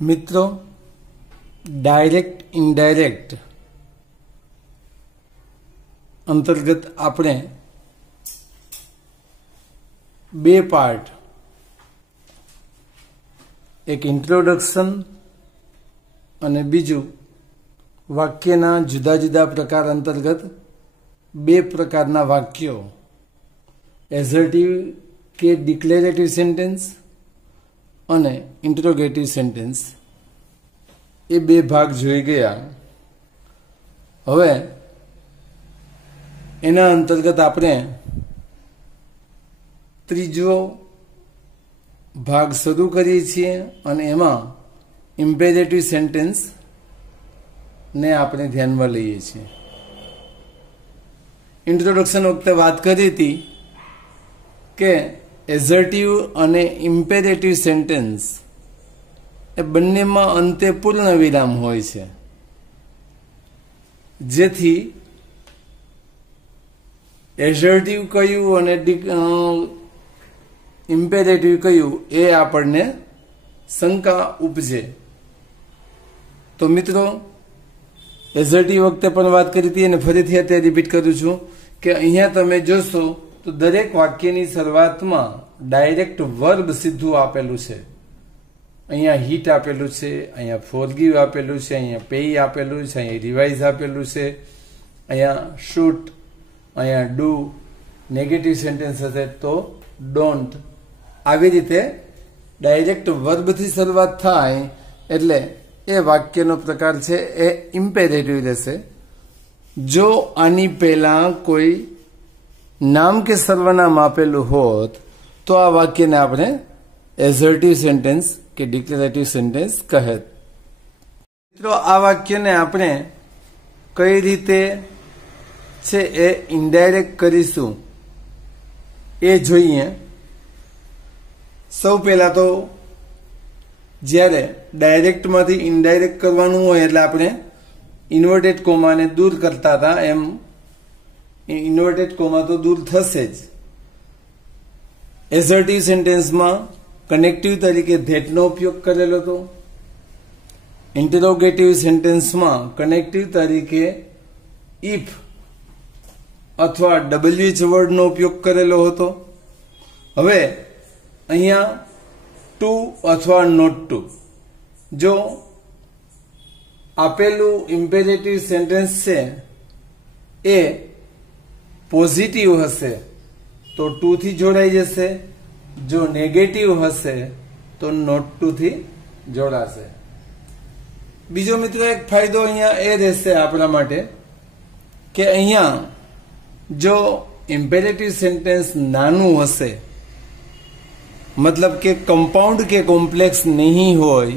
मित्रों, direct indirect अंतर्गत आपणे बे पार्ट, एक इंट्रोडक्शन अने बीजू वाक्यना जुदा जुदा प्रकार अंतर्गत बे प्रकारना वाक्यो एसर्टिव के डिक्लेरेटिव सेंटेन्स अने इंट्रोगेटिव सेंटेन्स ए बे भाग जोई गया। हवे एना अंतर्गत आपणे त्रीजो भाग शुरू करीए छीए अने एमां इम्पेरेटिव सेंटेन्स ने आपणे ध्यानमां लईए छीए। इंट्रोडक्शन वखते बात करी थी के एसर्टिव अने इम्पेरेटिव सेंटेन्स ए बंनेमां अंते पूर्ण विराम होय छे, जेथी एसर्टिव कयुं अने इम्पेरेटिव कयुं ए आपणने शंका उपजे। तो मित्रों, एसर्टिव वखते पण वात करी थी अने फरीथी अत्यारे रिपीट करूं छुं के अहींया तमे जोशो तो दरेक वाक्यनी शरूआतमां डायरेक्ट वर्ब सीधुं आपेलुं छे। अहींया हीट आपेलुं छे, अहींया फॉरगिव आपेलुं छे, अहींया पे आपेलुं छे, अहींया रिवाइज आपेलुं छे, अहींया शूट, अहींया डू। नेगेटिव सेंटेन्स हशे तो डोंट। આવી રીતે ડાયરેક્ટ વર્બથી શરૂઆત થાય એટલે એ વાક્યનો પ્રકાર છે એ ઇમ્પેરેટિવ રહેશે। જો આની પહેલા કોઈ નામ કે સર્વનામ આપેલું હોત તો આ વાક્યને આપણે એસર્ટિવ સેન્ટેન્સ કે ડિક્લેરેટિવ સેન્ટેન્સ કહે। મિત્રો, આ વાક્યને આપણે કઈ રીતે છે એ ઇનડાયરેક્ટ કરીશું એ જોઈએ। સૌ પહેલા તો જ્યારે ડાયરેક્ટ માંથી ઇનડાયરેક્ટ કરવાનું હોય એટલે આપણે ઇન્વર્ટેડ કોમાને દૂર કરતા હતા, એમ ઇન્વર્ટેડ કોમા તો દૂર થશે જ। એસર્ટિવ સેન્ટેન્સમાં કનેક્ટિવ તરીકે ધેટનો ઉપયોગ કરેલો હતો। ઇન્ટરોગેટિવ સેન્ટેન્સમાં કનેક્ટિવ તરીકે ઇફ અથવા ડબલ્યુએચ વર્ડનો ઉપયોગ કરેલો હતો। હવે અહીંયા ટુ અથવા નોટ ટુ, જો આપેલું ઇમ્પેરેટિવ સેન્ટેન્સ છે એ પોઝિટિવ હશે તો ટુ થી જોડાઈ જશે, જો નેગેટિવ હશે તો નોટ ટુ થી જોડાશે। બીજો મિત્ર એક ફાયદો અહીંયા એ રહેશે આપણા માટે કે અહીંયા જો ઇમ્પેરેટિવ સેન્ટેન્સ નાનું હશે, मतलब के कंपाउंड के कॉम्प्लेक्स नहीं होय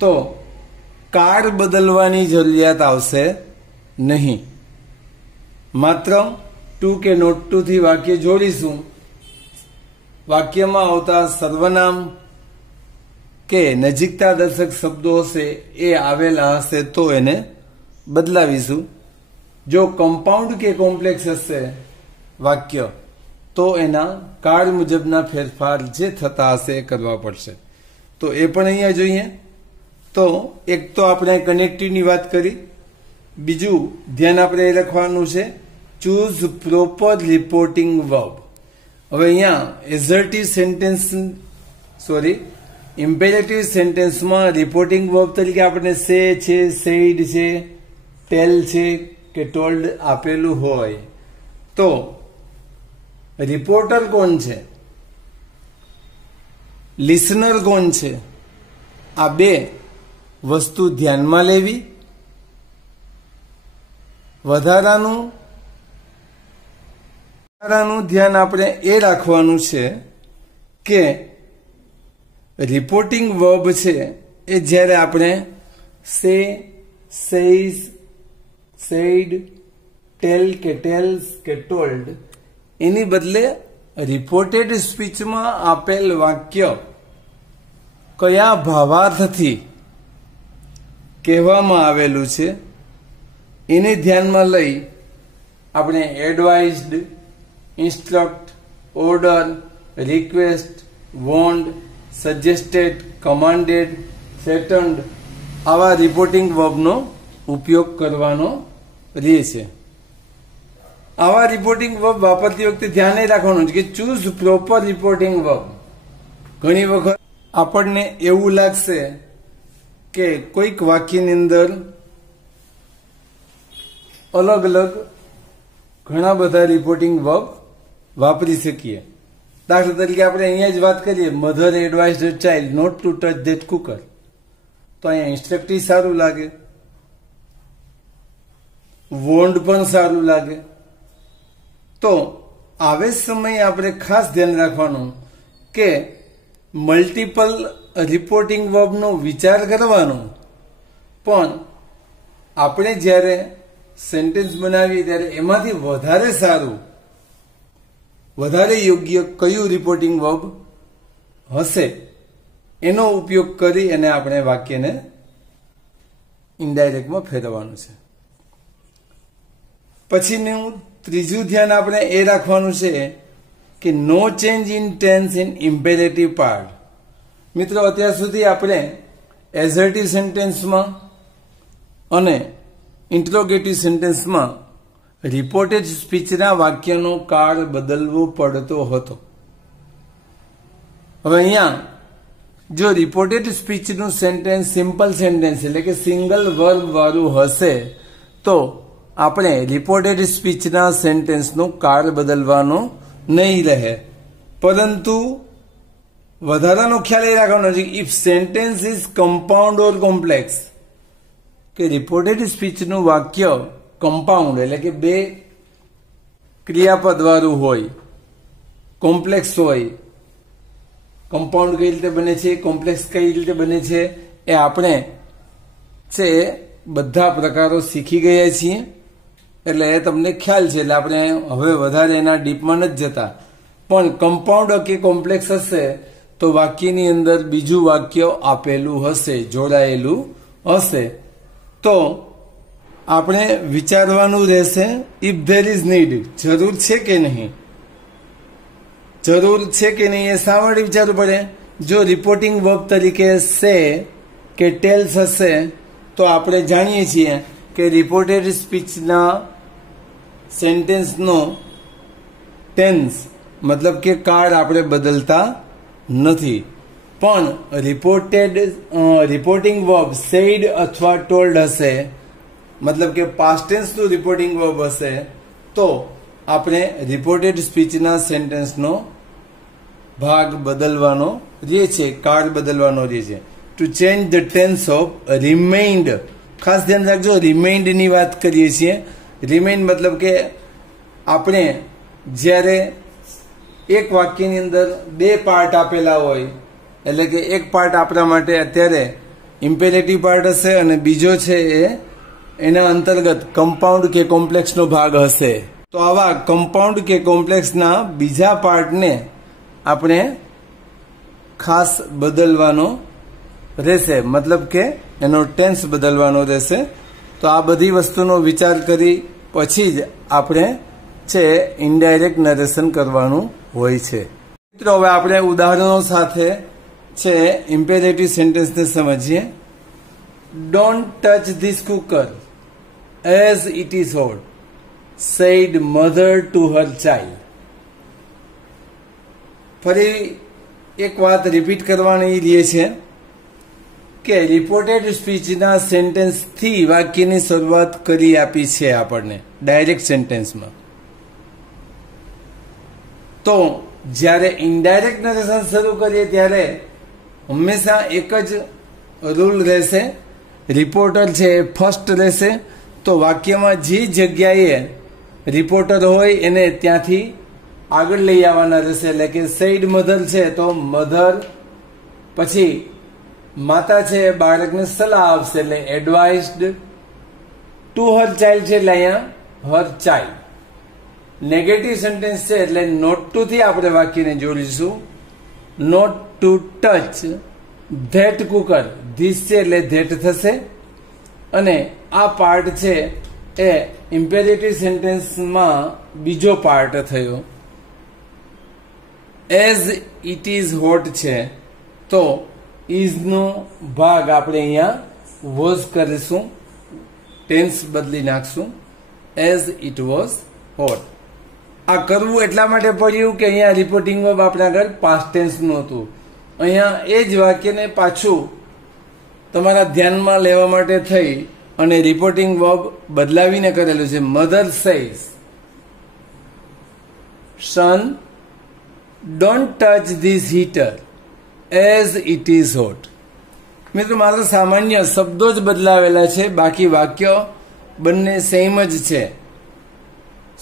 तो कार बदलवानी जरूरियात आवशे नहीं। मात्र टू के नोट टू थी वाक्य जोड़ीशुं, वाक्यमां आवता सर्वनाम के नजीकता दर्शक शब्दों से ए आवेला हशे तो एने बदलावीशुं। जो कंपाउंड के कॉम्प्लेक्स हशे वाक्य तो एना काल मुजबना फेरफार जे थता हशे ए करवा पड़शे। तो ए पण अहींया जोईए। तो एक तो आपणे कनेक्टिव नी वात करी, बीजू ध्यान आपणे ए लखवानुं छे चूज प्रोपर रिपोर्टिंग वर्ब। हवे अहींया एसर्टिव सेंटेन्स इम्पेरेटिव सेंटेन्स में रिपोर्टिंग वर्ब तरीके आपणे से छे, सेड छे, टेल छे के टोल्ड आपेलुं होय तो रिपोर्टर कौन छे, लिसनर कौन छे, आ बे वस्तु ध्यान में लेवी। वधारानुं ध्यान आपणे ए राखवानुं छे के रिपोर्टिंग वर्ब छे ए ज्यारे आपणे से, सेज, सेड, टेल के टेल्स के टोल्ड एनी बदले रिपोर्टेड स्पीच में आपेल वाक्य कया भावार्थथी कहेवामां आवेलुं छे एने ध्यान में लई आपणे एडवाइज्ड, इंस्ट्रक्ट, ऑर्डर, रिक्वेस्ट, वॉन्ड, सजेस्टेड, कमांडेड, થ્રેટન્ડ આવા રિપોર્ટિંગ વર્બનો ઉપયોગ કરવાનો રહે છે. આવા રિપોર્ટિંગ વર્બ વાપરતી વખતે ધ્યાન રાખવાનું છે કે ચૂઝ પ્રોપર રિપોર્ટિંગ વર્બ. ઘણી વખત આપણને એવું લાગશે કે કોઈક વાક્યની અંદર અલગ અલગ ઘણા બધા રિપોર્ટિંગ વર્બ વાપરી શકીએ. દાખલા તરીકે આપણે અહીંયા જ વાત કરીએ, mother advise the child not to touch that cooker, તો અહીંયા ઇન્સ્ટ્રક્ટિવ સારું લાગે, વોન્ડ પણ સારું લાગે. તો આવે સમયે આપણે ખાસ ધ્યાન રાખવાનું કે મલ્ટિપલ રિપોર્ટિંગ વર્બનો વિચાર કરવાનો, પણ આપણે જ્યારે સેન્ટેન્સ બનાવીએ ત્યારે એમાંથી વધારે સારું, વધારે યોગ્ય કયું રિપોર્ટિંગ વર્બ હશે એનો ઉપયોગ કરી અને આપણે વાક્યને ઇનડાયરેક્ટમાં ફેરવવાનું છે. પછીનું ત્રીજું ધ્યાન આપણે એ રાખવાનું છે કે no change in tense in imperative part. મિત્રો, અત્યાર સુધી આપણે એઝર્ટિવ સેન્ટેન્સમાં અને ઇન્ટ્રોગેટિવ સેન્ટેન્સમાં રિપોર્ટેડ સ્પીચના વાક્યનો કાળ બદલવો પડતો હતો. હવે અહીંયા જો રિપોર્ટેડ સ્પીચનું સેન્ટેન્સ સિમ્પલ સેન્ટેન્સ એટલે કે સિંગલ વર્બ વાળું હશે તો આપણે રિપોર્ટેડ સ્પીચના સેન્ટેન્સનો કાળ બદલવાનો નહીં રહે. પરંતુ વધારાનો ખ્યાલ એ રાખવાનો છે if sentence is compound or complex, કે રિપોર્ટેડ સ્પીચનું વાક્ય કમ્પાઉન્ડ એટલે કે બે ક્રિયાપદ વાળું હોય, કોમ્પ્લેક્સ હોય. કમ્પાઉન્ડ કઈ રીતે બને છે, કોમ્પ્લેક્સ કઈ રીતે બને છે એ આપણે છે બધા પ્રકારો શીખી ગયા છીએ, એટલે એ તમને ખ્યાલ છે. એટલે આપણે હવે વધારે એના ડીપમાં નથી જતા. પણ કમ્પાઉન્ડ કે કોમ્પ્લેક્સ હશે તો વાક્યની અંદર બીજું વાક્ય આપેલું હશે, જોડાયેલું હશે. તો આપણે વિચારવાનું રહેશે ઇફ ધેર ઇઝ નીડ, જરૂર છે કે નહીં. જરૂર છે કે નહીં એ શા માટે વિચારવું પડે? જો રિપોર્ટિંગ વર્બ તરીકે સે કે ટેલ્સ હશે તો આપણે જાણીએ છીએ કે રિપોર્ટેડ સ્પીચના સેન્ટેન્સનો ટેન્સ મતલબ કે કાળ આપણે બદલતા નથી. પણ રિપોર્ટિંગ વર્બ સેડ અથવા ટોલ્ડ હશે, મતલબ કે પાસ્ટ ટેન્સનું રિપોર્ટિંગ વર્બ હશે તો આપણે રિપોર્ટેડ સ્પીચના સેન્ટેન્સનો ભાગ બદલવાનો રહે છે, કાળ બદલવાનો રહે છે. To change the tense of remind. ખાસ ધ્યાન રાખજો, રિમાઇન્ડની વાત કરીએ છીએ. રિમાઇન્ડ મતલબ કે આપણે જ્યારે એક વાક્યની અંદર બે પાર્ટ આપેલા હોય, એટલે કે એક પાર્ટ આપણા માટે અત્યારે ઇમ્પેરેટિવ પાર્ટ હશે અને બીજો છે એ એના અંતર્ગત કમ્પાઉન્ડ કે કોમ્પ્લેક્સનો ભાગ હશે. તો આવા કમ્પાઉન્ડ કે કોમ્પ્લેક્સના બીજા પાર્ટને આપણે ખાસ બદલવાનો રહેશે, મતલબ કે એનો ટેન્સ બદલવાનો રહેશે. તો આ બધી વસ્તુનો વિચાર કરી પછી જ આપણે છે ઇનડાયરેક્ટ નરેશન કરવાનું હોય છે. મિત્રો, હવે આપણે ઉદાહરણો સાથે છે ઇમ્પેરેટિવ સેન્ટેન્સને સમજીએ. Don't touch this cooker as it is hot, said mother to her child. ફરી એક વાત રિપીટ કરવાની રહે છે કે રિપોર્ટેડ સ્પીચના સેન્ટેન્સથી વાક્યની શરૂઆત કરી આપી છે આપણને ડાયરેક્ટ સેન્ટેન્સમાં. તો જ્યારે ઇનડાયરેક્ટ નરેશન શરૂ કરીએ ત્યારે હંમેશા એક જ રૂલ રહેશે, રિપોર્ટર છે એ ફર્સ્ટ રહેશે. તો વાક્યમાં જે જગ્યાએ રિપોર્ટર હોય એને ત્યાંથી આગળ લઈ આવવાના રહેશે. એટલે કે સેડ મધર છે તો મધર, પછી માતા છે બાળકને સલાહ આપશે એટલે એડવાઇઝડ, ટુ હર ચાઇલ્ડ છે એટલે અહીંયા હર ચાઇલ્ડ. નેગેટિવ સેન્ટેન્સ છે એટલે નોટ ટુ થી આપણે વાક્યને જોડીશું. Not to touch that cooker, this છે એટલે ધેટ થશે. અને આ પાર્ટ છે એ ઇમ્પેરેટિવ સેન્ટેન્સમાં બીજો પાર્ટ થયો. એઝ ઇટ ઇઝ હોટ છે તો ઇઝ નો ભાગ આપણે અહીંયા વોઝ કરીશું, ટેન્સ બદલી નાખશું, એઝ ઇટ વોઝ હોટ. આ કરવું એટલા માટે પડ્યું કે અહીંયા રિપોર્ટિંગ વર્બ આપણા આગળ પાસ્ટ ટેન્સનું હતું. અહીંયા એ જ વાક્યને પાછું તમારા ધ્યાનમાં લેવા માટે થઈ અને રિપોર્ટિંગ વર્બ બદલાવીને કરેલું છે. Mother says son don't touch this heater as it is hot. મિત્રો માત્ર સામાન્ય શબ્દો જ બદલાવેલા છે, બાકી વાક્ય બંને સેમ જ છે.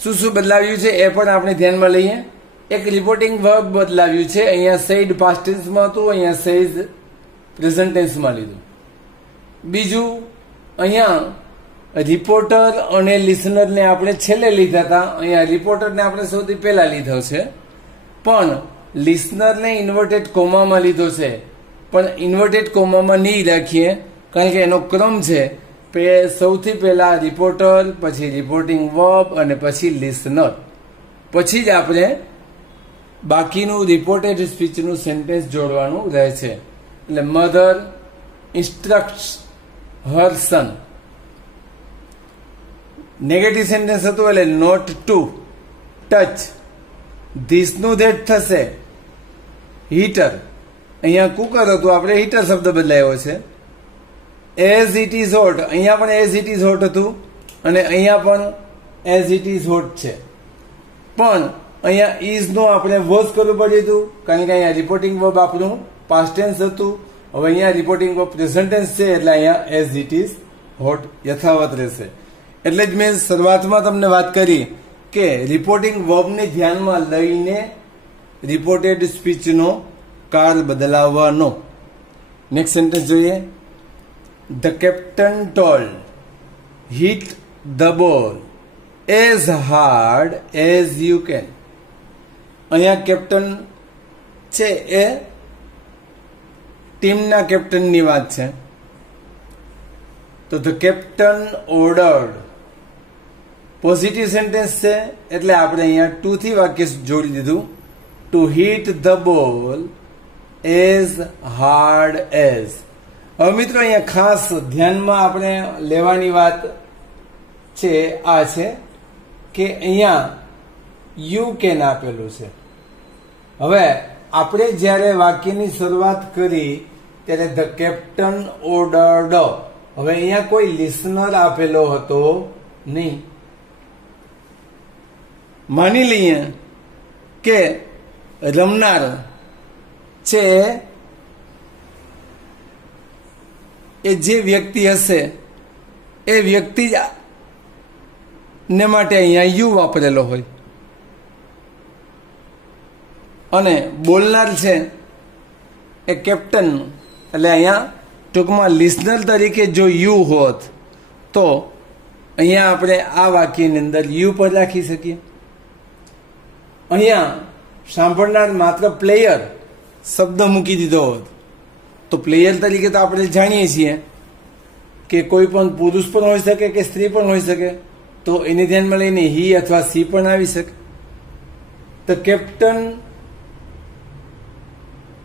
શું શું બદલાવ્યું છે એ પણ આપણે ધ્યાનમાં લઈએ. એક રિપોર્ટિંગ વર્બ બદલાવ્યું છે. અહીંયા સેડ પાસ્ટ ટેન્સમાં હતું, અહીંયા સેઝ પ્રેઝન્ટ ટેન્સમાં લીધું. બીજું, અહીંયા રિપોર્ટર અને લિસનરને આપણે છેલ્લે લીધા હતા, અહીંયા રિપોર્ટરને આપણે સૌથી પહેલા લીધો છે, પણ લિસનરને ઇન્વર્ટેડ કોમામાં લીધો છે. પણ ઇન્વર્ટેડ કોમામાં નહીં રાખીએ, કારણ કે એનો ક્રમ છે સૌથી પહેલા રિપોર્ટર, પછી રિપોર્ટિંગ વર્બ અને પછી લિસનર, પછી જ આપણે બાકીનું રિપોર્ટેડ સ્પીચનું સેન્ટેન્સ જોડવાનું રહે છે. એટલે મધર ઇન્સ્ટ્રક્ટ્સ હર સન. નેગેટિવ સેન્ટેન્સ હતું એટલે નોટ ટુ ટચ. ધીસનું ધેટ થશે હીટર. અહીંયા કુકર હતું, આપણે હીટર શબ્દ બદલાયો છે. એઝ ઇટ ઇઝ હોટ, અહીંયા પણ એઝ ઇટ ઇઝ હોટ હતું અને અહીંયા પણ એઝ ઇટ ઇઝ હોટ છે. પણ અહીંયા ઇઝ નો આપણે વોઝ કરવું પડ્યું હતું, કારણ કે અહીંયા રિપોર્ટિંગ વર્બ આપણું પાસ્ટ ટેન્સ હતું. હવે અહીંયા રિપોર્ટિંગ વર્બ પ્રેઝન્ટ ટેન્સ છે, એટલે અહીંયા એઝ ઇટ ઇઝ હોટ યથાવત રહેશે. એટલે જ મેં શરૂઆતમાં તમને વાત કરી કે રિપોર્ટિંગ વર્બને ધ્યાનમાં લઈને રિપોર્ટેડ સ્પીચનો કાળ બદલાવવાનો. નેક્સ્ટ સેન્ટેન્સ જોઈએ. The captain told, hit the ball as hard as you can. અહીંયા કેપ્ટન છે એ ટીમના કેપ્ટનની વાત છે. તો the captain ordered positive sentence છે, એટલે આપણે અહીંયા ટુ થી વાક્ય જોડી દીધું. To hit the ball as hard as. હવે મિત્રો અહીંયા ખાસ ધ્યાનમાં આપણે લેવાની વાત છે આ છે કે અહીંયા યુ કેન આપેલું છે. હવે આપણે જ્યારે વાક્યની શરૂઆત કરી ત્યારે ધ કેપ્ટન ઓર્ડર્ડ, હવે અહીંયા કોઈ લિસનર આપેલો હતો નહીં. માની લઈએ કે રમનાર છે એ જે વ્યક્તિ હશે એ વ્યક્તિ ને માટે અહીંયા યુ વાપરેલો હોય, અને બોલનાર છે એ કેપ્ટન, એટલે અહીંયા ટૂંકમાં લિસનર તરીકે જો યુ હોત તો અહીંયા આપણે આ વાક્યની અંદર યુ પર રાખી શકીએ. અહીંયા સાંભળનાર માત્ર પ્લેયર શબ્દ મૂકી દીધો હોત તો પ્લેયર તરીકે તો આપણે જાણીએ છીએ કે કોઈ પણ પુરુષ પણ હોઈ શકે કે સ્ત્રી પણ હોઈ શકે, તો એને ધ્યાનમાં લઈને હી અથવા સી પણ આવી શકે. ધ કેપ્ટન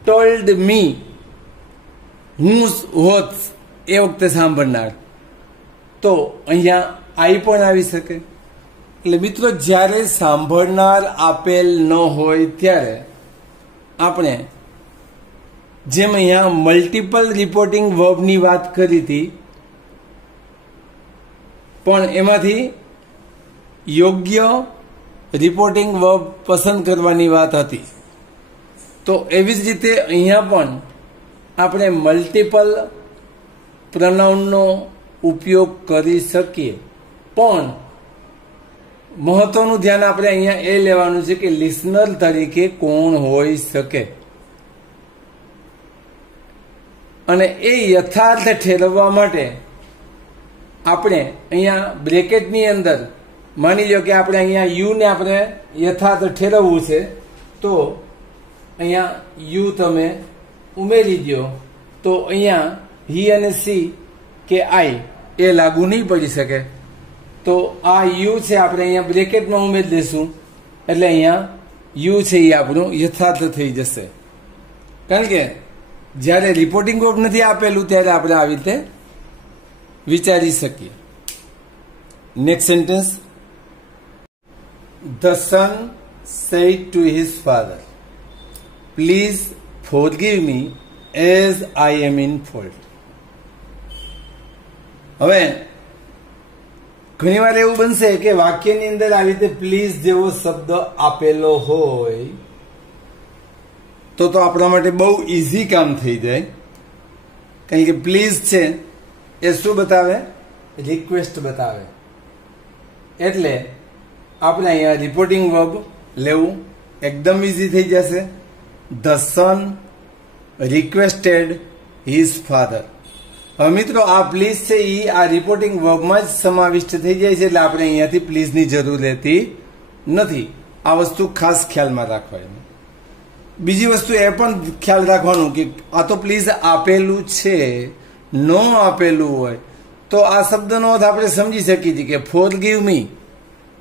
ટોલ્ડ મી, હું હોત એ વખતે સાંભળનાર, તો અહીંયા આઈ પણ આવી શકે. એટલે મિત્રો જ્યારે સાંભળનાર આપેલ ન હોય ત્યારે આપણે જેમ અહીંયા મલ્ટિપલ રિપોર્ટિંગ વર્બની વાત કરી હતી, પણ એમાંથી યોગ્ય રિપોર્ટિંગ વર્બ પસંદ કરવાની વાત હતી. તો એવી જ રીતે અહીંયા પણ આપણે મલ્ટિપલ પ્રોનાઉનનો ઉપયોગ કરી શકીએ, પણ મહત્વનું ધ્યાન આપણે અહીંયા એ લેવાનું છે કે લિસનર તરીકે કોણ હોઈ શકે, અને એ યથાર્થ ઠેરવવા માટે આપણે અહીંયા બ્રેકેટની અંદર માની લો કે આપણે અહીંયા યુ ને આપણે યથાર્થ ઠેરવવું છે, તો અહીંયા યુ તમે ઉમેરી દો તો અહીંયા હી અને સી કે આઈ એ લાગુ નહીં પડી શકે. તો આ યુ છે આપણે અહીંયા બ્રેકેટમાં ઉમેરી દઈશું, એટલે અહીંયા યુ છે એ આપણું યથાર્થ થઈ જશે. કારણ કે જ્યારે રિપોર્ટિંગ વર્બ નથી આપેલું ત્યારે આપણે આવી રીતે વિચારી શકીએ. Next sentence, the son said to his father, please forgive me as I am in fault. હવે ઘણીવાર એવું બનશે કે વાક્યની અંદર આવી રીતે પ્લીઝ જેવો શબ્દ આપેલો હોય તો આપણા માટે બહુ ઇઝી કામ થઈ જાય. કારણ કે પ્લીઝ છે એ શું બતાવે? રિક્વેસ્ટ બતાવે. એટલે આપણે અહીંયા રિપોર્ટિંગ વર્બ લેવું એકદમ ઇઝી થઈ જશે. The sun requested his father. હવે મિત્રો આ પ્લીઝ છે એ આ રિપોર્ટિંગ વર્બમાં જ સમાવિષ્ટ થઈ જાય છે, એટલે આપણે અહીંયાથી પ્લીઝની જરૂર રહેતી નથી. આ વસ્તુ ખાસ ખ્યાલમાં રાખવાની. બીજી વસ્તુ એ પણ ખ્યાલ રાખવાનું કે આ તો પ્લીઝ આપેલું છે, નો આપેલું હોય તો આ શબ્દનો અર્થ આપણે સમજી શકીએ છીએ કે ફોરગીવ મી,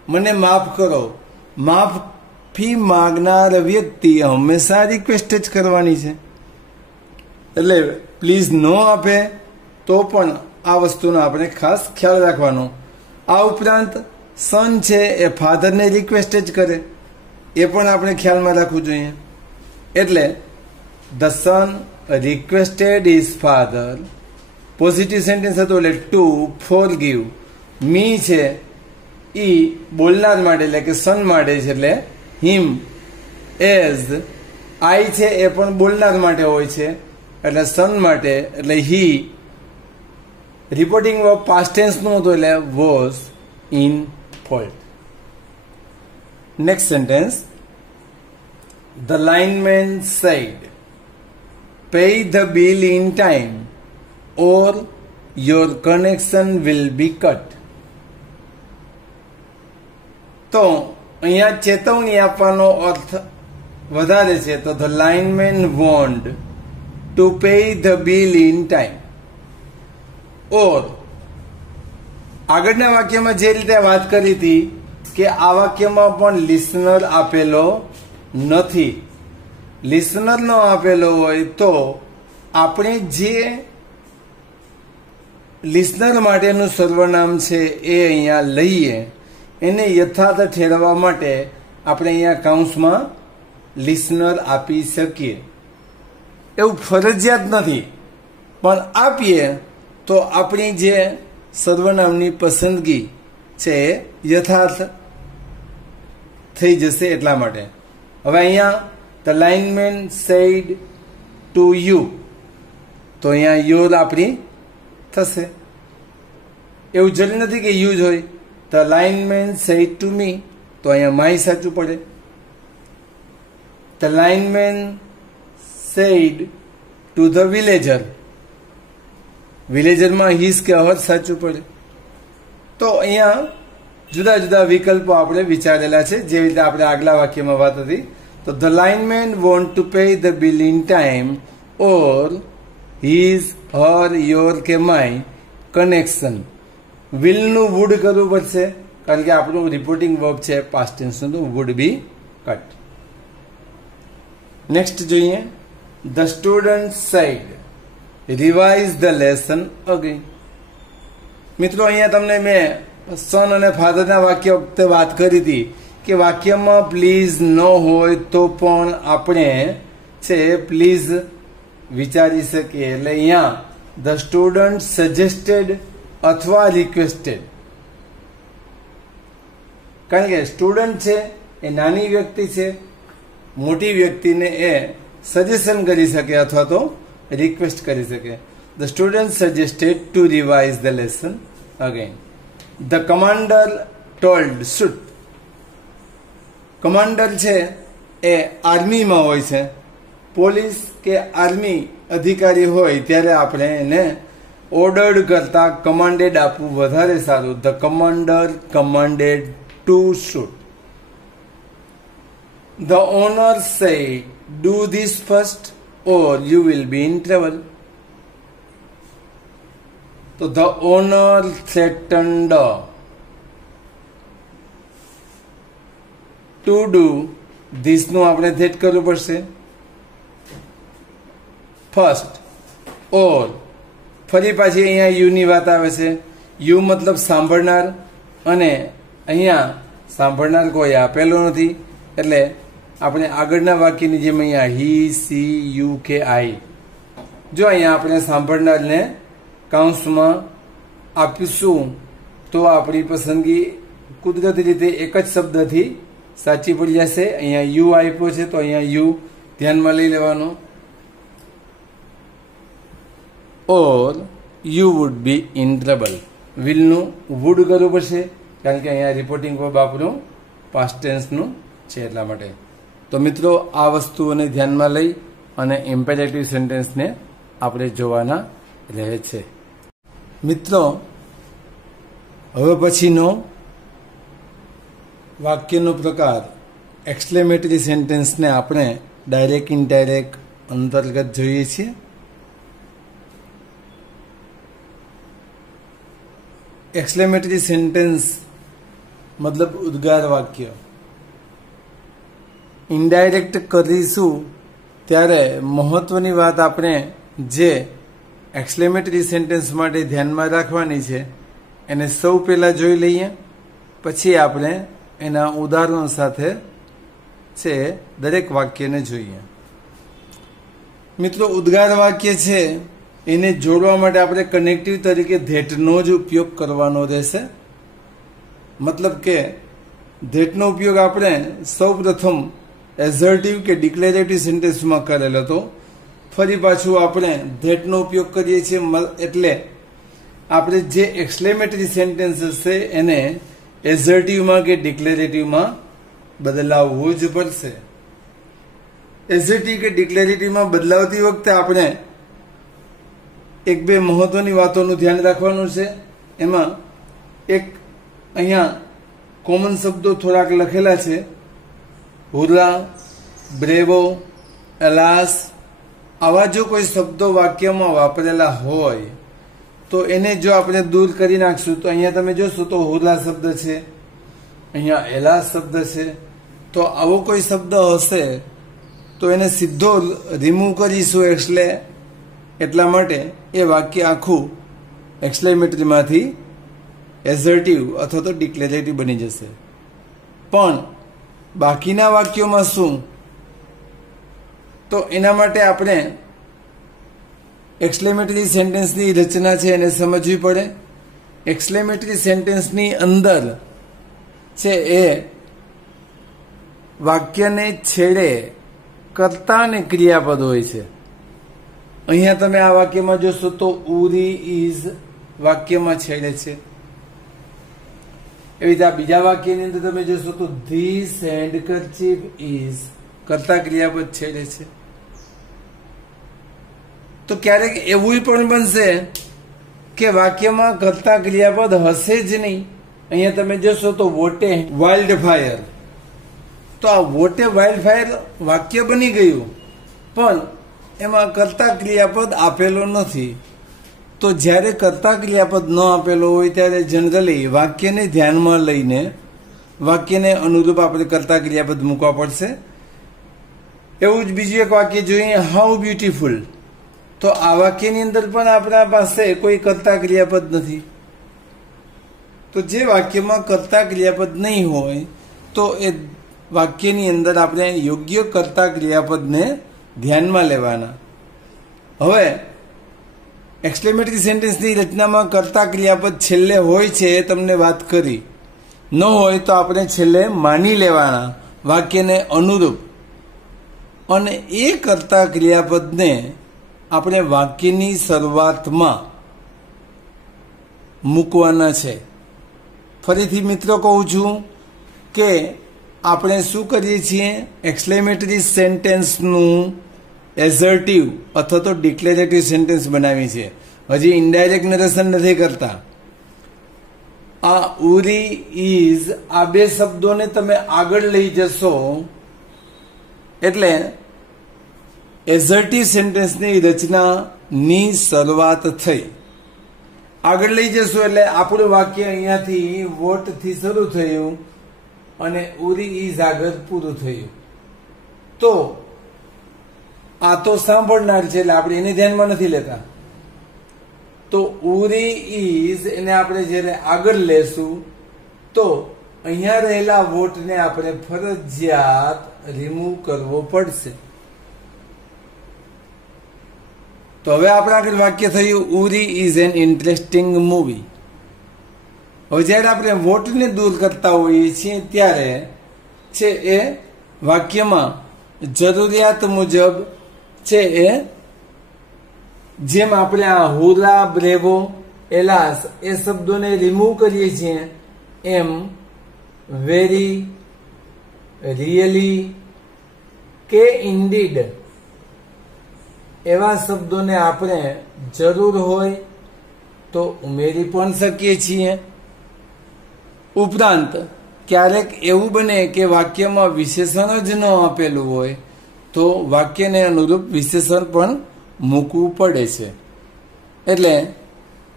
મને માફ કરો. માફી માંગનાર વ્યક્તિ હંમેશા રિક્વેસ્ટ જ કરવાની છે. એટલે પ્લીઝ નો આપે તો પણ આ વસ્તુનો આપણે ખાસ ખ્યાલ રાખવાનો. આ ઉપરાંત સન છે એ ફાધરને રિક્વેસ્ટ જ કરે, એ પણ આપણે ખ્યાલમાં રાખવું જોઈએ. એટલે the sun requested his father, positive sentence હતો એટલે ટુ ફોરગીવ. મી છે ઈ બોલનાર માટે એટલે કે સન માટે છે એટલે હિમ. એઝ આઈ છે એ પણ બોલનાર માટે હોય છે એટલે સન માટે એટલે he. Reporting verb past tense નું હતું એટલે was in fault. Next sentence, the lineman said pay the bill in time or your connection will be cut. તો અહીંયા ચેતવણી આપવાનો અર્થ વધારે છે. તો the lineman want to pay the bill in time or, આગળના વાક્યમાં જે રીતે વાત કરી હતી કે આ વાક્યમાં પણ લિસનર આપેલો નથી. લિસનર નો આપેલો હોય તો આપણે જે લિસનર માટેનું સર્વનામ છે એ અહીંયા લઈએ, એને યથાર્થ ઠેરવવા માટે આપણે અહીંયા કૌંસમાં લિસનર આપી શકીએ. એવું ફરજિયાત નથી, પણ આપીએ તો આપણી જે સર્વનામની પસંદગી છે એ યથાર્થ થઈ જશે એટલા માટે. હવે અહીંયા the lineman said to you, તો અહીંયા યોર આપણી થશે. એવું જરૂરી નથી કે યુ જ હોય. The lineman said to me, તો અહીંયા માય સાચું પડે. The lineman said to the villager, વિલેજરમાં હિસ કે હર સાચું પડે. તો અહીંયા જુદા જુદા વિકલ્પો આપણે વિચારેલા છે, જેવી રીતે આપણે આગલા વાક્યમાં વાત હતી. તો the lineman want to pay the bill in time or his her your કે માય કનેક્શન. વિલનું વુડ કરવું પડશે કારણ કે આપણું રિપોર્ટિંગ વર્બ છે પાસ્ટ ટેન્સનું, તો વુડ બી કટ. નેક્સ્ટ જોઈએ, the student said revise the lesson again. મિત્રો અહીંયા તમને મેં સન અને ફાધરના વાક્ય વખતે વાત કરી હતી કે વાક્યમાં પ્લીઝ ન હોય તો પણ આપણે છે પ્લીઝ વિચારી શકીએ. એટલે અહીંયા ધ સ્ટુડન્ટ સજેસ્ટેડ અથવા રિક્વેસ્ટેડ, કારણ કે સ્ટુડન્ટ છે એ નાની વ્યક્તિ છે, મોટી વ્યક્તિને એ સજેશન કરી શકે અથવા તો રિક્વેસ્ટ કરી શકે. The student suggested two revise the lesson again. The commander told shoot. Commander છે એ આર્મીમાં હોય છે, પોલીસ કે આર્મી અધિકારી હોય ત્યારે આપણે એને ઓર્ડર્ડ કરતા કમાન્ડેડ આપવું વધારે સારું. The commander commanded to shoot. The owner said do this first or you will be in trouble. તો the owner threatened to do this નું આપણે ધેટ કરવું પડશે. ફર્સ્ટ ઓર ફરી પાછી અહીંયા યુની વાત આવે છે. યુ મતલબ સાંભળનાર અને અહીંયા સાંભળનાર કોઈ આપેલો નથી એટલે આપણે આગળના વાક્યની જેમ અહીંયા હી સી યુ કે આઈ, જો અહીંયા આપણે સાંભળનારને કાઉન્સમાં આપીશું તો આપણી પસંદગી કુદરતી રીતે એક જ શબ્દથી સાચી પડી જશે. અહીંયા યુ આપ્યો છે તો અહીંયા યુ ધ્યાનમાં લઈ લેવાનો. Or you would be in trouble, વિલનું વુડ કરવું પડશે કારણ કે અહીંયા રિપોર્ટિંગ વર્બ આપણું પાસ્ટ ટેન્સનું છે એટલા માટે. તો મિત્રો આ વસ્તુઓને ધ્યાનમાં લઈ અને ઇમ્પેરેટિવ સેન્ટેન્સને આપણે જોવાના રહે છે. મિત્રો હવે પછીનો વાક્યનો પ્રકાર એક્સક્લેમેટરી સેન્ટેન્સને આપણે ડાયરેક્ટ ઇનડાયરેક્ટ અંતર્ગત જોઈએ છીએ. એક્સક્લેમેટરી સેન્ટેન્સ મતલબ ઉદ્ગાર વાક્ય. ઇનડાયરેક્ટ કરીશું ત્યારે મહત્વની વાત આપણે જે એક્સક્લેમેટરી સેન્ટેન્સ માટે ધ્યાનમાં રાખવાની છે એને સૌ પહેલા જોઈ લઈએ, પછી આપણે એના ઉદાહરણો સાથે છે દરેક વાક્યને જોઈએ. મિત્રો ઉદ્ગાર વાક્ય છે એને જોડવા માટે આપણે કનેક્ટિવ તરીકે ધેટનો જ ઉપયોગ કરવાનો રહેશે. મતલબ કે ધેટનો ઉપયોગ આપણે સૌ પ્રથમ એઝર્ટિવ કે ડિક્લેરેટિવ સેન્ટેન્સમાં કરેલો હતો, ફરી પાછું આપણે ધેટનો ઉપયોગ કરીએ છીએ એટલે આપણે જે એક્સક્લેમેટરી સેન્ટેન્સ હશે એને એઝર્ટિવમાં કે ડિક્લેરેટિવમાં બદલાવવું જ પડશે. એઝર્ટિવ કે ડિક્લેરેટિવમાં બદલાવતી વખતે આપણે એક બે મહત્વની વાતોનું ધ્યાન રાખવાનું છે. એમાં એક અહીંયા કોમન શબ્દો થોડાક લખેલા છે. હુરા, બ્રેવો, એલાસ, આવા જો કોઈ શબ્દો વાક્યમાં વાપરેલા હોય તો એને જો આપણે દૂર કરી નાખશું તો અહીંયા તમે જોશો તો હુરા શબ્દ છે, અહીંયા એલાસ શબ્દ છે. તો આવો કોઈ શબ્દ હશે તો એને સીધો રિમૂવ કરીશું એટલા માટે એ વાક્ય આખું એક્સક્લેમેટરીમાંથી એઝર્ટિવ અથવા તો ડિક્લેરેટિવ બની જશે. પણ બાકીના વાક્યોમાં શું, તો એના માટે આપણે એક્સક્લેમેટરી સેન્ટેન્સની રચના છે એને સમજવી પડે. એક્સક્લેમેટરી સેન્ટેન્સની અંદર છે એ વાક્યને છેડે કર્તા અને ક્રિયાપદ હોય છે. અહીંયા તમે આ વાક્યમાં જોશો તો ઉરી ઇઝ વાક્યમાં છેડે છે. એવી રીતે આ બીજા વાક્યની અંદર તમે જોશો તો ધીસ હેન્ડકરચીફ ઇઝ કર્તા ક્રિયાપદ છેડે છે. તો ક્યારેક એવું પણ બનશે કે વાક્યમાં કર્તા ક્રિયાપદ હશે જ નહીં. અહીંયા તમે જોશો તો વોટે વાઇલ્ડ ફાયર, તો આ વોટે વાઇલ્ડ ફાયર વાક્ય બની ગયું પણ એમાં કર્તા ક્રિયાપદ આપેલો નથી. તો જ્યારે કર્તા ક્રિયાપદ ન આપેલો હોય ત્યારે જનરલી વાક્યને ધ્યાનમાં લઈને વાક્યને અનુરૂપ આપણે કર્તા ક્રિયાપદ મૂકવા પડશે. એવું જ બીજું એક વાક્ય જોઈએ, હાઉ બ્યુટીફુલ. તો આ વાક્યની અંદર પણ આપણા પાસે કોઈ કર્તા ક્રિયાપદ નથી. તો જે વાક્યમાં કર્તા ક્રિયાપદ નહીં હોય તો એ વાક્યની અંદર આપણે યોગ્ય કર્તા ક્રિયાપદને ધ્યાનમાં લેવાના. હવે એક્સક્લેમેટરી સેન્ટેન્સની રચનામાં કર્તા ક્રિયાપદ છેલ્લે હોય છે એ તમને વાત કરી, ન હોય તો આપણે છેલ્લે માની લેવાના વાક્યને અનુરૂપ, અને એ કર્તા ક્રિયાપદને આપણે વાક્યની શરૂઆતમાં મૂકવાના છે. ફરીથી મિત્રો કહું છું કે આપણે શું કરીએ છીએ, એક્સક્લેમેટરી સેન્ટેન્સનું એઝર્ટિવ અથવા તો ડિક્લેરેટિવ સેન્ટેન્સ બનાવી છે. હજી ઇનડાયરેક્ટ નરેશન નથી કરતા. આ ઉરી ઇઝ આ બે શબ્દોને તમે આગળ લઈ જશો એટલે એઝર્ટિવ સેન્ટેન્સની રચનાની શરૂઆત થઈ. આગળ લઈ જશો એટલે આપણું વાક્ય અહીંયાથી વોટ થી શરૂ થયું અને ઉરી ઇઝ આગળ પૂરું થયું. તો આ તો સાંભળનાર છે એટલે આપણે એને ધ્યાનમાં નથી લેતા. તો ઉરી ઇઝ એને આપણે જ્યારે આગળ લેશું તો અહીંયા રહેલા વોટને આપણે ફરજિયાત રિમૂવ કરવો પડશે. તો હવે આપણે આગળ વાક્ય થયું Uri is an interesting movie. હવે જ્યારે આપણે વોટને દૂર કરતા હોઈએ છીએ ત્યારે છે એ વાક્યમાં જરૂરિયાત મુજબ છે એ જેમ આપણે આ હુરા, બ્રેવો, એલાસ એ શબ્દોને રિમૂવ કરીએ છીએ એમ વેરી, રિયલી કે ઇન્ડીડ એવા શબ્દોને આપણે જરૂર હોય તો ઉમેરી પણ શકીએ છીએ. ઉપરાંત ક્યારેક એવું બને કે વાક્યમાં વિશેષણ જ ન આપેલું હોય તો વાક્યને અનુરૂપ વિશેષણ પણ મૂકવું પડે છે. એટલે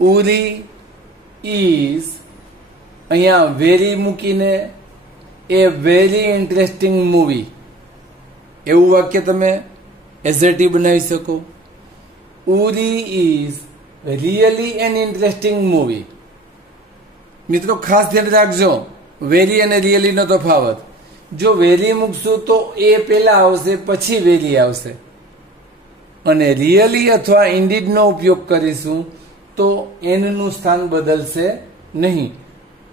ઉરી ઇઝ અહીંયા વેરી મૂકીને એ વેરી ઇન્ટરેસ્ટિંગ મૂવી એવું વાક્ય તમે એઝેટિવ બનાવી શકો. Uri is really an interesting movie. મિત્રો ખાસ ધ્યાન રાખજો વેરી અને રિયલી નો તફાવત. જો વેરી મૂકશું તો એ પહેલા આવશે પછી વેરી આવશે અને રિયલી અથવા ઇન્ડીડ નો ઉપયોગ કરીશું તો એન નું સ્થાન બદલશે નહીં.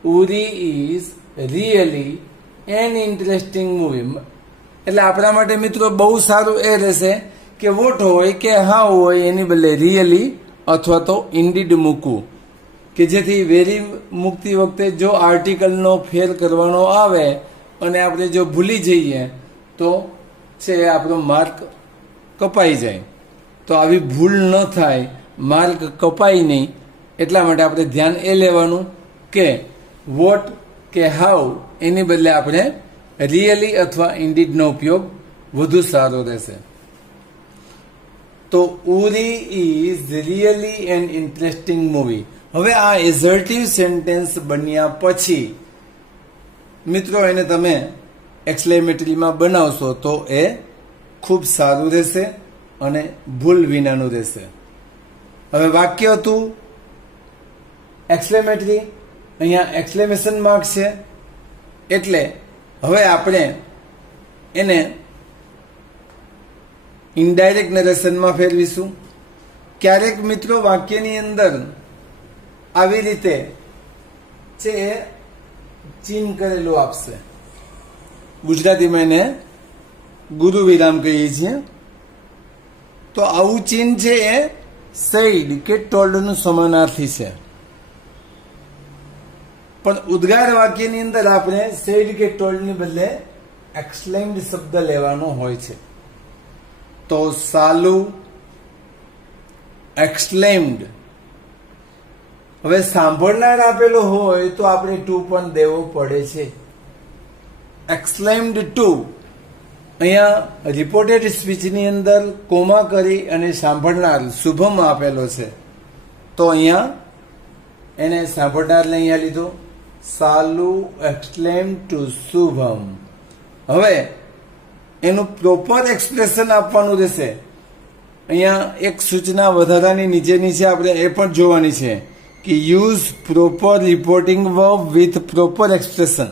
Uri is really an interesting movie. એટલે આપણા માટે મિત્રો બહુ સારું એ રહેશે કે વોટ હોય કે હા હોય એની બદલે રિયલી અથવા તો ઇન્ડીડ મૂકવું કે જેથી વેરી મૂકતી વખતે જો આર્ટિકલનો ફેર કરવાનો આવે અને આપણે જો ભૂલી જઈએ તો છે આપણો માર્ક કપાઈ જાય. તો આવી ભૂલ ન થાય, માર્ક કપાય નહીં એટલા માટે આપણે ધ્યાન એ લેવાનું કે વોટ કે હાઉ એની બદલે આપણે રિયલી અથવા ઇન્ડીડનો ઉપયોગ વધુ સારો રહેશે. તો Uri is really an interesting movie. હવે આ એઝર્ટિવ સેન્ટેન્સ બન્યા પછી મિત્રો એને તમે એક્સક્લેમેટરીમાં બનાવશો તો એ ખૂબ સારું રહેશે અને ભૂલ વિનાનું રહેશે. હવે વાક્ય હતું એક્સક્લેમેટરી, અહીંયા એક્સક્લેમેશન માર્ક છે એટલે હવે આપણે એને ઇનડાયરેક્ટ નરેશનમાં ફેરવીશું. ક્યારેક મિત્રો વાક્યની અંદર આવી રીતે છે ચિહ્ન કરેલું આપશે. ગુજરાતીમાં એને ગુરુ વિરામ કહીએ છીએ. તો આવું ચિહ્ન છે એ સેઇડ કે ટોલ્ડનું સમાનાર્થી છે. પણ ઉદ્ગાર વાક્યની અંદર આપણે સેઇડ કે ટોલ્ડની બદલે એક્સક્લેમ્ડ શબ્દ લેવાનો હોય છે. તો સાલુ એક્સક્લેમ્ડ. હવે સાંભળનાર આપેલો હોય તો આપણે ટુ પણ દેવો પડે છે. Exclaimed to. અહીંયા રિપોર્ટેડ સ્પીચની અંદર કોમા કરી અને સાંભળનાર શુભમ આપેલો છે તો અહીંયા એને સાંભળનારને અહીંયા લીધો. સાલુ એક્સક્લેમ્ડ ટુ શુભમ. હવે એનું પ્રોપર એક્સપ્રેશન આપવાનું રહેશે. અહીંયા એક સૂચના વધારાની નીચે આપણે એ પણ જોવાની છે કે use proper reporting verb with proper expression.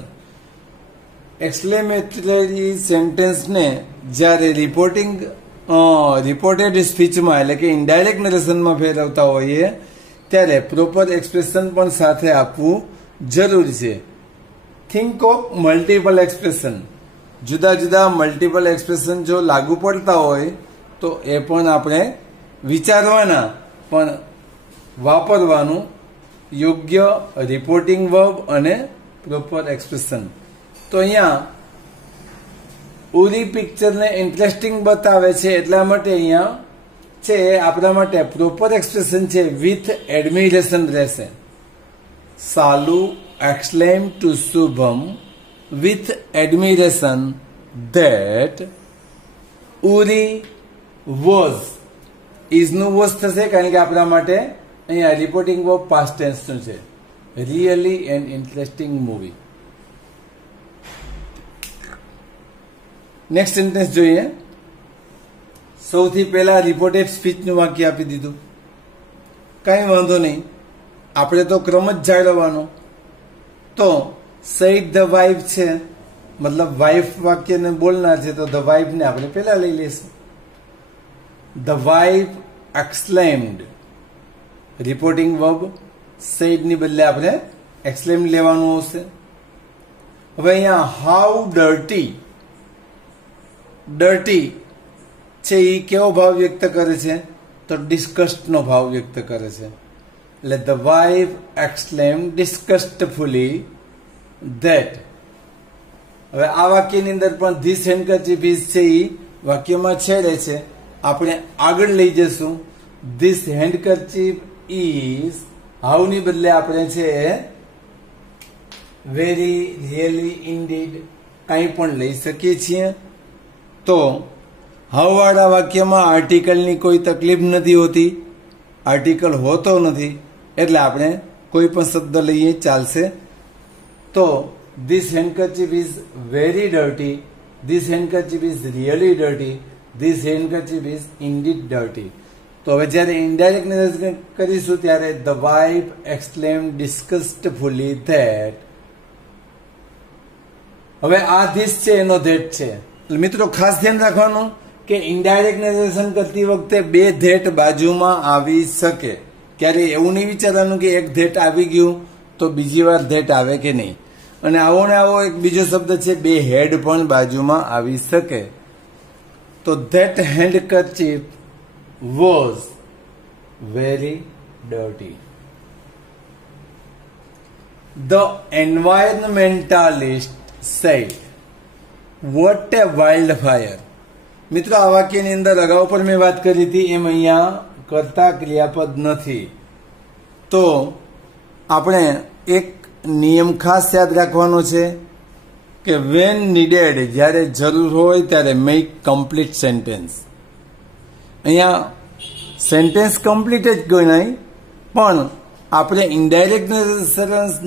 Exclamatory સેન્ટેન્સને જ્યારે રિપોર્ટેડ સ્પીચમાં એટલે કે ઇનડાયરેક્ટ નરેશનમાં ફેરવતા હોઈએ ત્યારે પ્રોપર એક્સપ્રેશન પણ સાથે આપવું જરૂરી છે. Think of multiple expression. જુદા જુદા મલ્ટિપલ એક્સપ્રેશન જો લાગુ પડતા હોય તો એ પણ આપણે વિચારવાના પણ વાપરવાનું. યોગ્ય રિપોર્ટિંગ વર્બ અને પ્રોપર એક્સપ્રેશન. તો અહીંયા ઉરી પિક્ચરને ઇન્ટરેસ્ટિંગ બતાવે છે એટલા માટે અહીંયા છે આપણા માટે પ્રોપર એક્સપ્રેશન છે વિથ એડમિરેશન રહેશે. Salu exclaim to Shubham with admiration that Uri was. is નું was થશે કારણ કે આપણા માટે અહીંયા રિપોર્ટિંગ વર્બ પાસ્ટ ટેન્સ નું છે. Really an interesting movie. Next sentence જોઈએ. સૌથી પહેલા રિપોર્ટેડ સ્પીચનું વાક્ય આપી દીધું, કઈ વાંધો નહીં, આપણે તો ક્રમ જ જાળવવાનો. તો સેડ ધ વાઇફ છે, મતલબ વાઇફ વાક્યને બોલનાર છે, તો ધ વાઇફ ને આપણે પહેલા લઈ લેશું. The wife exclaimed, reporting verb said ની બદલે આપણે એક્સક્લેમ્ડ લેવાનું આવશે. હવે અહીંયા હાઉ ડર્ટી, ડર્ટી છે એ કેવો ભાવ વ્યક્ત કરે છે? તો ડિસ્કસ્ટ નો ભાવ વ્યક્ત કરે છે. એટલે the wife exclaimed disgustfully that. હવે આ વાક્યની અંદર પણ ધીસ હેન્ડકરચીફ ઇઝ છે એ વાક્યમાં છેડે છે, આપણે આગળ લઈ જશું. ધીસ હેન્ડકરચીફ ઇઝ, હાઉ ની બદલે આપણે છે વેરી, રિયલી, ઇનડીડ કંઈ પણ લઈ શકીએ છીએ. તો હાઉ વાળા વાક્યમાં આર્ટિકલની કોઈ તકલીફ નથી હોતી, આર્ટિકલ હોતો નથી, એટલે આપણે કોઈ પણ શબ્દ લઈએ ચાલશે. તો this handkerchief is very dirty, this handkerchief is really dirty, this handkerchief is indeed dirty. તો હવે જયારે ઇનડાયરેક્ટ નરેશન કરીશું ત્યારે the wife exclaimed disgustfully that. હવે આ ધીસ છે એનો ધેટ છે. મિત્રો ખાસ ધ્યાન રાખવાનું કે ઇનડાયરેક્ટ નરેશન કરતી વખતે બે ધેટ બાજુમાં આવી શકે. ક્યારે એવું નહીં વિચારવાનું કે એક ધેટ આવી ગયું તો બીજી વાર ધેટ આવે કે નહીં. અને આવો ને આવો એક બીજો શબ્દ છે, બે હેડ પણ બાજુમાં આવી શકે. તો that handkerchief was very dirty. The environmentalist said what a wild fire. મિત્રો આ વાક્યની અંદર અગાઉ પણ મેં વાત કરી હતી એમ અહીંયા કર્તા ક્રિયાપદ નથી. તો આપણે એક નિયમ ખાસ યાદ રાખવાનો છે કે વેન નીડેડ, જ્યારે જરૂર હોય ત્યારે મેક કમ્પ્લીટ સેન્ટેન્સ. અહીંયા સેન્ટેન્સ કમ્પ્લીટ જ ગણાય, પણ આપણે ઇનડાયરેક્ટ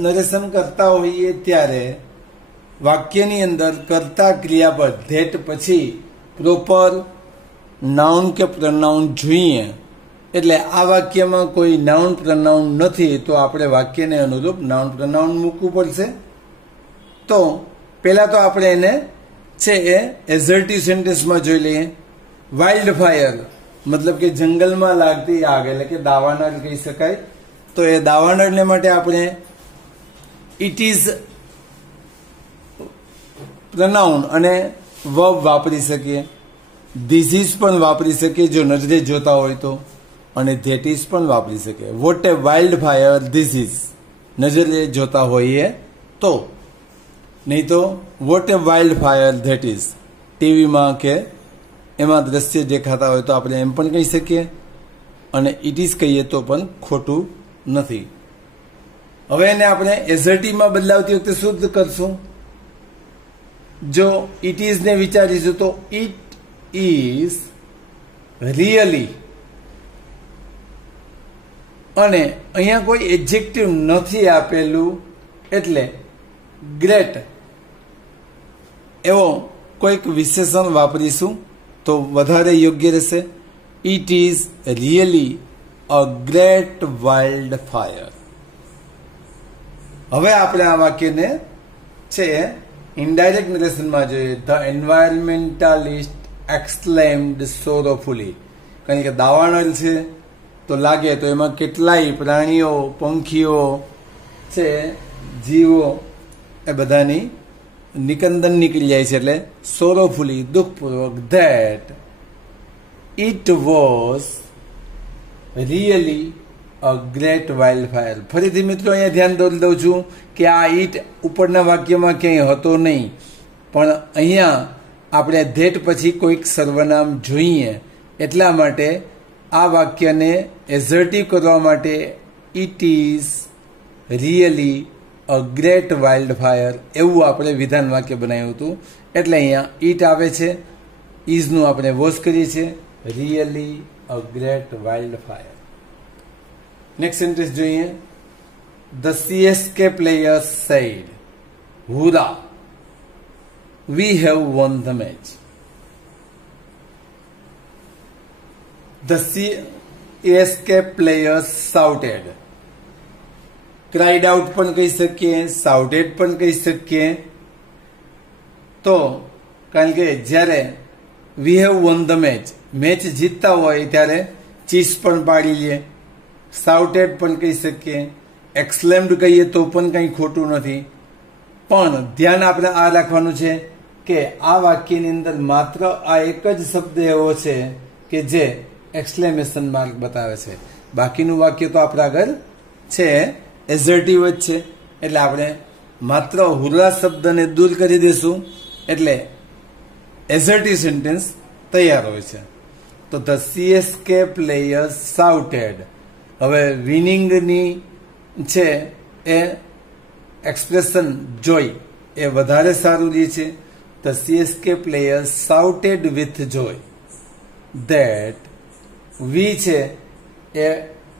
નરેશન કરતા હોઈએ ત્યારે વાક્યની અંદર કર્તા ક્રિયાપદ ધેટ પછી પ્રોપર નાઉન કે પ્રનાઉન જોઈએ. એટલે આ વાક્યમાં કોઈ નાઉન પ્રનાઉન નથી, તો આપણે વાક્યને અનુરૂપ નાઉન પ્રનાઉન મૂકવું પડશે. તો પહેલા તો આપણે એને છે એ એઝર્ટિવ સેન્ટેન્સમાં જોઈ લઈએ. વાઇલ્ડ ફાયર મતલબ કે જંગલમાં લાગતી આગ, એટલે કે દાવાનળ કહી શકાય. તો એ દાવાનળને માટે આપણે ઇટ ઇઝ પ્રનાઉન અને વર્બ વાપરી શકીએ. ધીસ ઇઝ પણ વાપરી શકીએ જો નજરે જોતા હોય તો, અને ધેટ ઇઝ પણ વાપરી શકીએ. What a wild fire this is નજરે જોતા હોઈએ તો, નહીં તો what a wild fire that is ટીવીમાં કે એમાં દ્રશ્ય દેખાતા હોય તો આપણે એમ પણ કહી શકીએ, અને ઇટ ઇઝ કહીએ તો પણ ખોટું નથી. હવે એને આપણે એઝર્ટિવમાં બદલાવતી વખતે શુદ્ધ કરશું. જો ઇટ ઇઝ ને વિચારીશું તો ઇટ ઇઝ રિયલી, અને અહીંયા કોઈ એડજેક્ટિવ નથી આપેલું એટલે ગ્રેટ એવો કોઈક વિશેષણ વાપરીશું તો વધારે યોગ્ય રહેશે. It is really a great wild fire. હવે આપણે આ વાક્યને છે ઇનડાયરેક્ટ નરેશનમાં જોઈએ. The environmentalist exclaimed sorrowfully. કારણ કે દાવાનળ છે તો લાગે તો એમાં કેટલાય પ્રાણીઓ, પંખીઓ છે, જીવો એ બધાની નિકંદન નીકળી જાય છે. એટલે સોરોફુલી દુઃખપૂર્વક that it was really a great wild fire. ફરીથી મિત્રો અહીંયા ધ્યાન દોરી દઉં છું કે આ ઇટ ઉપરના વાક્યમાં ક્યાંય હતો નહીં, પણ અહીંયા આપણે ધેટ પછી કોઈક સર્વનામ જોઈએ એટલા માટે આ વાક્યને એઝર્ટિવ કરવા માટે it is really a great wild fire એવું આપણે વિધાન વાક્ય બનાવ્યું હતું. એટલે અહીંયા ઇટ આવે છે, ઇઝનું આપણે વોશ કરીએ છીએ. Really a great wild fire. Next sentence જોઈએ. The CSK players said, "Hurrah! We have won the match." The CSK players shouted. Cried out પણ કહી શકીએ, શાઉટેડ પણ કહી શકીએ. તો કારણ કે જ્યારે we have won the match જીતતા હોય ત્યારે ચીસ પણ પાડી લે. શાઉટેડ પણ કહી શકીએ, એક્સલેમ્ડ કહીએ તો પણ કંઈ ખોટું નથી. પણ ધ્યાન આપણે આ રાખવાનું છે કે આ વાક્યની અંદર માત્ર આ એક જ શબ્દ એવો છે કે જે એક્સક્લેમેશન માર્ક બતાવે છે. બાકીનું વાક્ય તો આપણા આગળ છે, એઝર્ટિવ જ છે. એટલે આપણે માત્ર હુર્રા શબ્દને દૂર કરી દઈશું એટલે એઝર્ટિવ સેન્ટેન્સ તૈયાર હોય છે. તો ધ CSK players shouted. હવે વિનિંગની છે એ એક્સપ્રેશન જોય એ વધારે સારું રહે છે. The CSK players shouted with joy that વી છે એ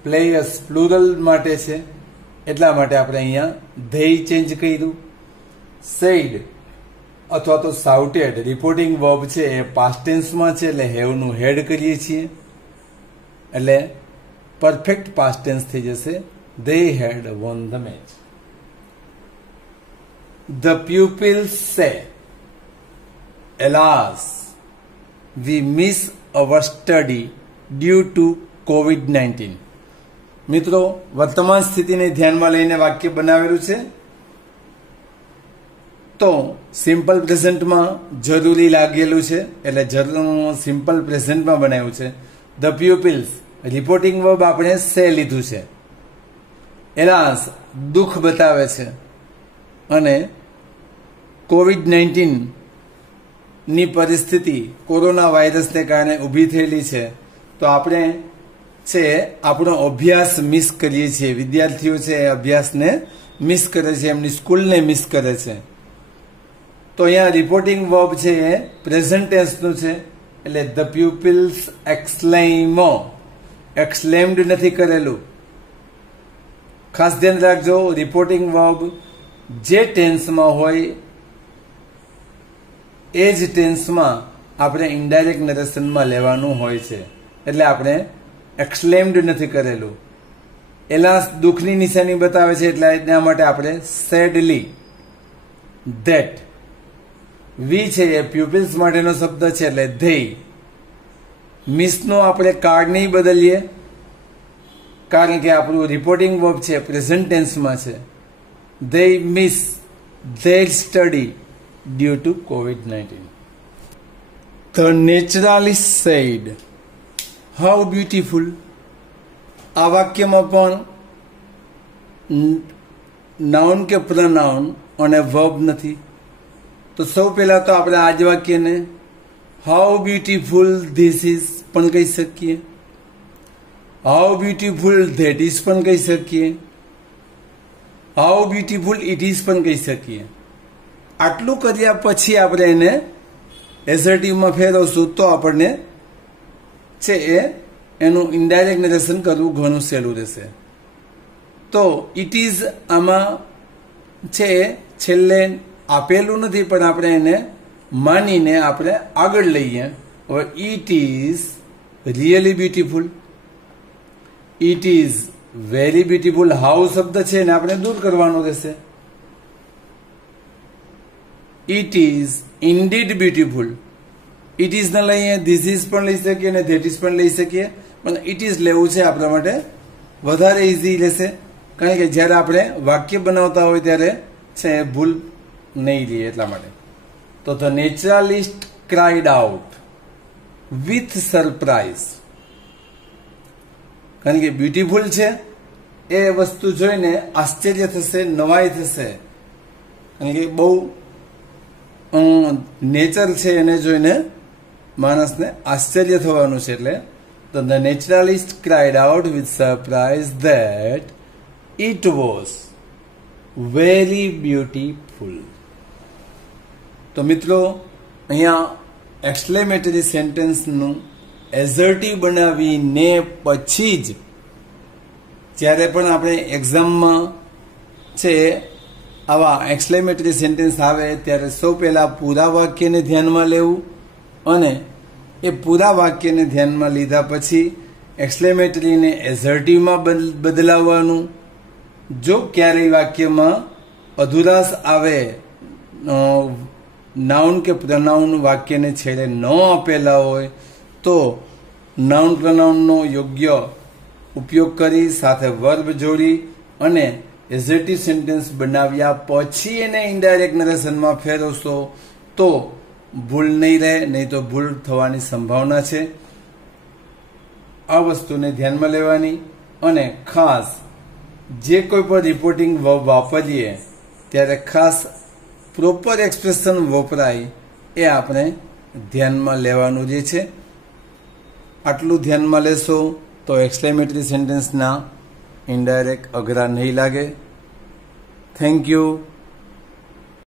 પ્લેયર્સ પ્લુરલ માટે છે, એટલા માટે આપણે અહીંયા ધેય ચેન્જ કર્યું. સેડ અથવા તો શાઉટેડ રિપોર્ટિંગ વર્બ છે એ પાસ્ટ ટેન્સમાં છે એટલે હેવનું હેડ કરીએ છીએ એટલે પરફેક્ટ પાસ્ટ ટેન્સ થઈ જશે. they had won the match. The pupils say, alas, we miss our study due to COVID-19. મિત્રો, વર્તમાન સ્થિતિને ધ્યાનમાં લઈને વાક્ય બનાવેલું છે. તો સિમ્પલ પ્રેઝન્ટમાં જરૂરી લાગેલું છે એટલે સિમ્પલ પ્રેઝન્ટમાં બનાવ્યું છે. ધ પ્યુપિલ્સ રિપોર્ટિંગ વર્બ આપણે સે લીધું છે. એલાસ દુઃખ બતાવે છે અને COVID-19 ની પરિસ્થિતિ કોરોના વાયરસને કારણે ઊભી થયેલી છે. તો આપણે છે આપણો અભ્યાસ મિસ કરીએ છીએ. વિદ્યાર્થીઓ છે એ અભ્યાસને મિસ કરે છે, એમની સ્કૂલને મિસ કરે છે. તો અહીંયા રિપોર્ટિંગ વર્બ છે એ પ્રેઝન્ટ ટેન્સનું છે એટલે ધ પ્યુપિલ્સ એક્સલેમો, એક્સલેમ્ડ નથી કરેલું. ખાસ ધ્યાન રાખજો, રિપોર્ટિંગ વર્બ જે ટેન્સમાં હોય એ જ ટેન્સમાં આપણે ઇનડાયરેક્ટ નરેશનમાં લેવાનું હોય છે એટલે આપણે એક્સલેમ્ડ નથી કરેલું. એલાસ દુઃખની નિશાની બતાવે છે એટલે એના માટે આપણે સેડલી. ધેટ વી છે એ પ્યુપિલ્સ માટેનો શબ્દ છે એટલે ધેય. મિસનો આપણે કાર્ડ નહીં બદલીએ કારણ કે આપણું રિપોર્ટિંગ વર્બ છે પ્રેઝન્ટ ટેન્સમાં છે. they miss their study due to COVID-19. The naturalist said, how beautiful. આ વાક્યમાં પણ નાઉન કે પ્રનાઉન અને વર્બ નથી. તો સૌ પહેલા તો આપણે આ જ વાક્યને હાઉ બ્યુટીફુલ ધીસ ઇઝ પણ કહી શકીએ, હાઉ બ્યુટીફુલ ધેટ ઇઝ પણ કહી શકીએ, હાઉ બ્યુટીફુલ ઇટ ઇઝ પણ કહી શકીએ. આટલું કર્યા પછી આપણે એને એઝર્ટિવમાં ફેરવશું તો આપણને છે એ એનું ઇનડાયરેક્ટ નરેશન કરવું ઘણું સહેલું રહેશે. તો ઇટ ઇઝ આમાં છે છેલ્લે આપેલું નથી પણ આપણે એને માનીને આપણે આગળ લઈએ. હવે it is really beautiful, it is very beautiful. How શબ્દ છે ને આપણે દૂર કરવાનો રહેશે. It is indeed beautiful. It is ને લઈએ ધીસ ઇઝ પણ લઈ શકીએ અને ધેટ ઇઝ પણ લઈ શકીએ પણ ઇટ ઇઝ લેવું છે આપણા માટે વધારે ઇઝી રહેશે કારણ કે જ્યારે આપણે વાક્ય બનાવતા હોય ત્યારે છે ભૂલ નહીં રહીએ એટલા માટે. તો the naturalist cried out with surprise. કારણ કે બ્યુટીફુલ છે એ વસ્તુ જોઈને આશ્ચર્ય થશે, નવાઈ થશે કારણ કે બહુ નેચર છે એને જોઈને માણસને આશ્ચર્ય થવાનું છે. એટલે the naturalist cried out with surprise that it was very beautiful. તો મિત્રો અહીંયા એક્સક્લેમેટરી સેન્ટેન્સનું એઝર્ટિવ બનાવીને પછી જ જ્યારે પણ આપણે એક્ઝામમાં છે આવા એક્સક્લેમેટરી સેન્ટેન્સ આવે ત્યારે સૌ પહેલા પૂરા વાક્યને ધ્યાનમાં લેવું અને એ પૂરા વાક્યને ધ્યાનમાં લીધા પછી એક્સક્લેમેટરીને એસર્ટિવમાં બદલાવવાનું. જો ક્યારેય વાક્યમાં અધુરાશ આવે, નાઉન કે પ્રનાઉન વાક્યને છેડે ન આપેલા હોય તો નાઉન પ્રનાઉનનો યોગ્ય ઉપયોગ કરી સાથે વર્બ જોડી અને એઝેટિવ સેન્ટેન્સ બનાવ્યા પછી એને ઇનડાયરેક્ટ નરેશનમાં ફેરવશો તો ભૂલ નહીં રહે, નહીં તો ભૂલ થવાની સંભાવના છે. આ વસ્તુને ધ્યાનમાં લેવાની. અને ખાસ જે કોઈ પણ રિપોર્ટિંગ વર્બ વાપરીએ ત્યારે ખાસ પ્રોપર એક્સપ્રેશન વપરાય એ આપણે ધ્યાનમાં લેવાનું જે છે. આટલું ધ્યાનમાં લેશો તો એક્સક્લેમેટરી સેન્ટેન્સના ઇનડાયરેક્ટ અઘરા નહીં લાગે. Thank you.